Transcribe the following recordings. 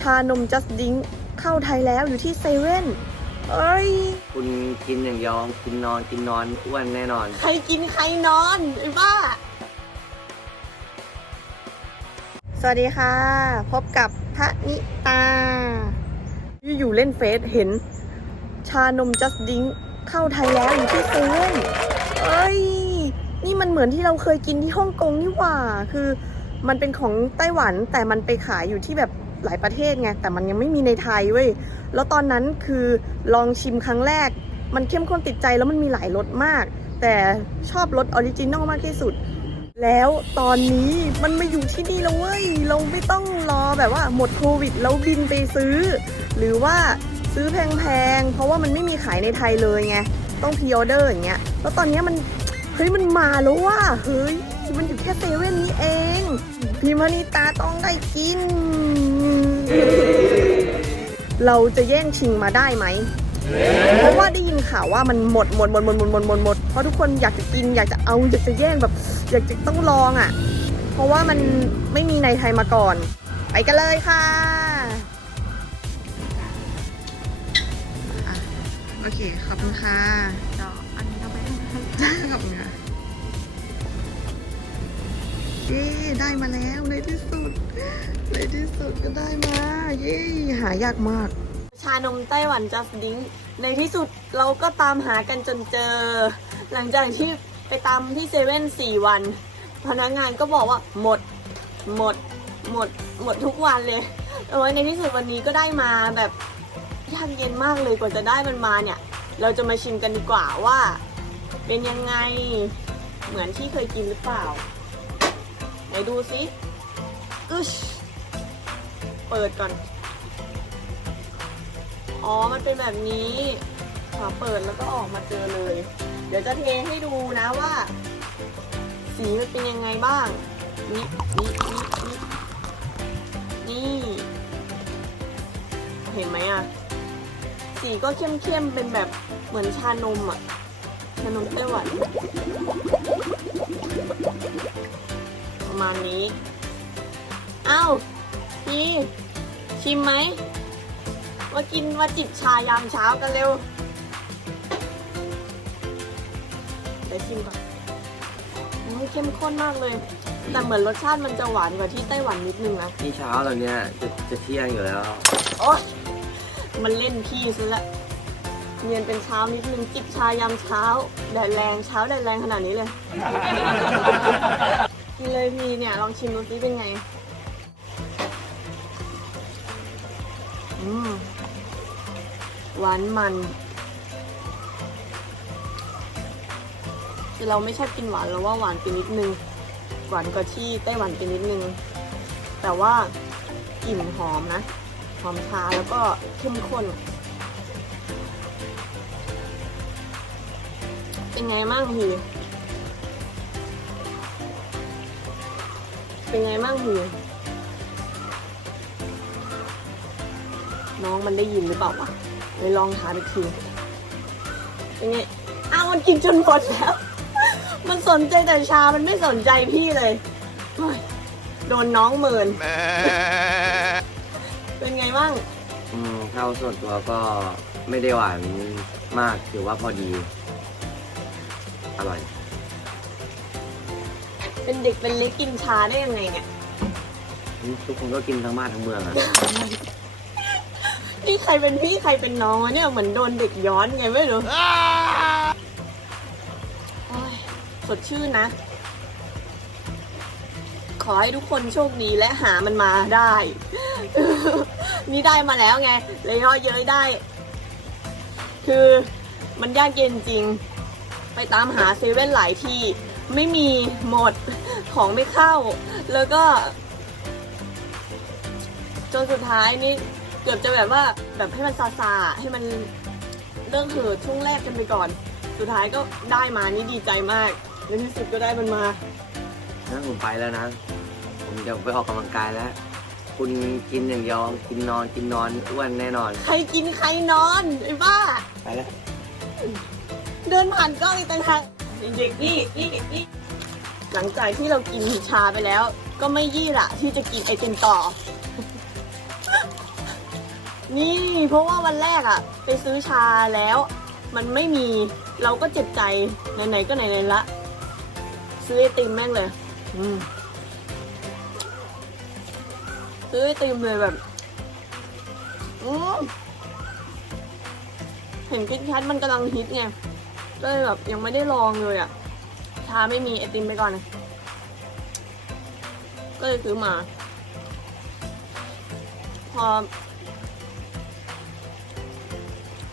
ชานมจัสดิงเข้าไทยแล้วอยู่ที่เซเว่นเอ้ย คุณกินอย่างเดียวกินนอนกินนอนอ้วนแน่นอน ใครกินใครนอนไอ้บ้า สวัสดีค่ะ พบกับพระนิตาอยู่ๆเล่นเฟซเห็น ชานมจัสดิงเข้าไทยแล้วอยู่ที่เซเว่นเอ้ย นี่มันเหมือนที่เราเคยกินที่ฮ่องกงนี่หว่า คือมันเป็นของไต้หวันแต่มันไปขายอยู่ที่แบบ หลายประเทศไงแต่มันยังไม่มีในไทยเว้ยแล้วตอนนั้นคือลองชิมครั้งแรก มันเข้มข้นติดใจแล้วมันมีหลายรสมาก แต่ชอบรสออริจินอลมากที่สุด แล้วตอนนี้มันมาอยู่ที่นี่แล้วเว้ยเราไม่ต้องรอแบบว่าหมดโควิดแล้วบินไปซื้อ หรือว่าซื้อแพงๆเพราะว่ามันไม่มีขายในไทยเลยไงต้องพ r ออเดอร์อย่างเงี้ยแล้วตอนนี้มันเฮ้ยมันมาแล้วว่ะเฮ้ยมันอยู่แค่เซเว่นนี้เอง พี่มณิตาต้องได้กิน เราจะแย่งชิงมาได้ไหม เพราะว่าได้ยินข่าวว่ามันหมดหมดหมดหมดหมดหมดหมดหมดเพราะทุกคนอยากจะกินอยากจะเอาอยากจะแย่งแบบ อยากจะต้องลองอะ เพราะว่ามันไม่มีในไทยมาก่อน ไปกันเลยค่ะอะโอเค ขอบคุณค่ะเดี๋ยวอันนี้เราไปขอบคุณค่ะ เย้ได้มาแล้วในที่สุด ในที่สุดก็ได้มา เย้หายากมาก ชานมไต้หวันจัสดิงในที่สุดเราก็ตามหากันจนเจอ หลังจากที่ไปตามที่เซเว่นสี่วัน พนักงานก็บอกว่าหมด หมด หมด หมดทุกวันเลยเออในที่สุดวันนี้ก็ได้มาแบบยากเย็นมากเลยกว่าจะได้มันมาเนี่ย เราจะมาชิมกันดีกว่าว่า เป็นยังไงเหมือนที่เคยกินหรือเปล่า นดูสิอึชเปิดก่อน อ๋อ มันเป็นแบบนี้ฝาเปิดแล้วก็ออกมาเจอเลย เดี๋ยวจะเทให้ดูนะว่า สีมันเป็นยังไงบ้าง นี่นี่นี่นี่นี่เห็นไหมอะ สีก็เข้มๆเป็นแบบเหมือนชานมอะ ชานมไต้หวัน ประมาณนี้ เอ้าพี่ชิมไหมมากินมาจิบชายามเช้ากันเร็วเดี๋ยวชิมก่อนโอ้ยเข้มข้นมากเลย แต่เหมือนรสชาติมันจะหวานกว่าที่ไต้หวันนิดนึงนะนี่เช้าแล้วเนี่ยจะจะเที่ยงอยู่แล้วโอ๊ยมันเล่นพี่ซะละเนียนเป็นเช้านิดนึงจิบชายามเช้าแดดแรงเช้าแดดแรงขนาดนี้เลย กินเลยพี่เนี่ย ลองชิมดูซิเป็นไง อืม หวานมันคือเราไม่ชอบกินหวานเราว่าหวานไปนิดนึง หวานกว่าที่ไต้หวันไปนิดนึง แต่ว่ากลิ่นหอมนะ หอมชาแล้วก็เข้มข้น เป็นไงมั่งพี่ เป็นไงมั่งพี่น้องมันได้ยินหรือเปล่าวะเลยลองถามอีกทีเป็นไงอ้าวมันกินจนหมดแล้ว มันสนใจแต่ชา มันไม่สนใจพี่เลยเฮ้ยโดนน้องเมิน เป็นไงบ้าง อืมข้าวส่วนตัวก็ไม่ได้หวานมาก ถือว่าพอดี อร่อย เป็นเด็กเป็นเล็กกินชาได้ยังไงเนี่ย ทุกคนก็กินทั้งบ้านทั้งเมืองอะนี่ใครเป็นพี่ใครเป็นน้องวะเนี่ยเหมือนโดนเด็กย้อนไงไม่รู้โอ้ยสดชื่นนะ ขอให้ทุกคนโชคดีและหามันมาได้ นี่ได้มาแล้วไง เลยย่อเย้ยได้ คือมันยากเย็นจริง ไปตามหาเซเว่นหลายที่ ไม่มีหมด ของไม่เข้า แล้วก็ จนสุดท้ายนี่เกือบจะแบบว่าแบบให้มันซาซาๆให้มันเลิกเถิดช่วงแรกกันไปก่อน สุดท้ายก็ได้มานี่ดีใจมากในที่สุดก็ได้มันมางั้นผมไปแล้วนะ ผมจะไปออกกำลังกายแล้ว คุณกินอย่างเดียวกินนอนกินนอนอ้วนแน่นอน ใครกินใครนอนไอ้บ้า ไปแล้ว เดินผ่านกล้องอีกต่างหากเด็กๆนี่นี่นี่ หลังจากที่เรากินชาไปแล้ว ก็ไม่ยี่ละที่จะกินไอติมต่อ นี่เพราะว่าวันแรกอะไปซื้อชาแล้ว มันไม่มีเราก็เจ็บใจไหนๆก็ไหนๆละ ซื้อไอติมแม่งเลยอืมซื้อไอติมเลยแบบอืมเห็นคิดแคทมันกำลังฮิตไงก็เลยแบบยังไม่ได้ลองเลยอะ ชาไม่มีไอติมไปก่อนเลยก็เลยซื้อมา พอ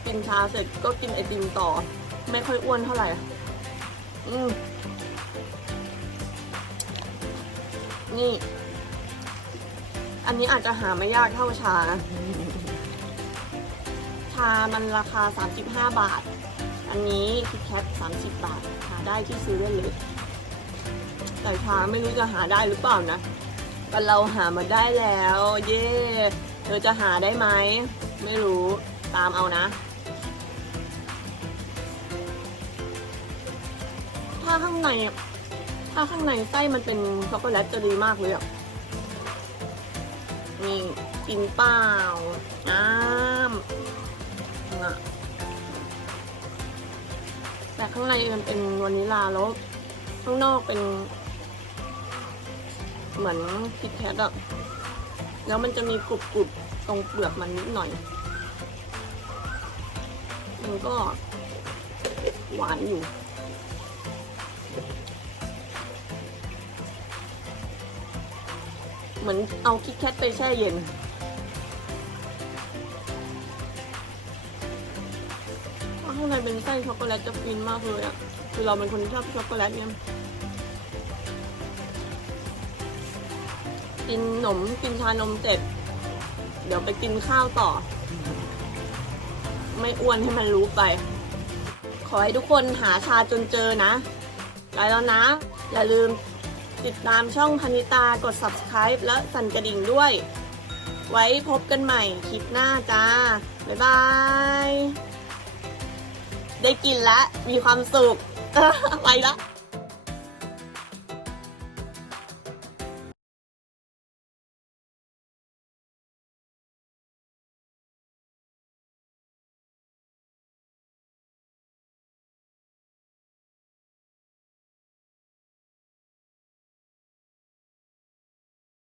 กินชาเสร็จก็กินไอติมต่อ ไม่ค่อยอ้วนเท่าไหร่ อืมนี่ อันนี้อาจจะหาไม่ยากเท่าชาชามันราคา 35 บาท อันนี้คิดแคท30บาท หาได้ที่ซื้อได้เลย แต่ชาไม่รู้จะหาได้หรือเปล่านะแต่เราหามาได้แล้ว เย่เธอจะหาได้ไหม ไม่รู้ ตามเอานะ ถ้าข้างใน ถ้าข้างในไส้มันเป็นช็อกโกแลตจะดีมากเลยอะนี่กินเปล่าน้ำ ข้างในมันเป็นวานิลลาแล้วข้างนอกเป็น เหมือนคิดแคทอะแล้วมันจะมีกรุบกรุบตรงเปลือกมันนิดหน่อย มันก็หวานอยู่เหมือนเอาคิดแคทไปแช่เย็น ข้างในเป็นไส้ช็อกโกแลตจะฟินมากเลยอะคือเราเป็นคนที่ชอบช็อกโกแลตเนี่ยกินขนมกินชานมเสร็จ เดี๋ยวไปกินข้าวต่อ ไม่อ้วนให้มันรู้ไป ขอให้ทุกคนหาชาจนเจอนะไปแล้วนะ อย่าลืมติดตามช่องพนิตากด subscribe และสั่นกระดิ่งด้วย ไว้พบกันใหม่คลิปหน้าจ้า บ๊ายบาย ได้กินแล้วมีความสุข ไปละ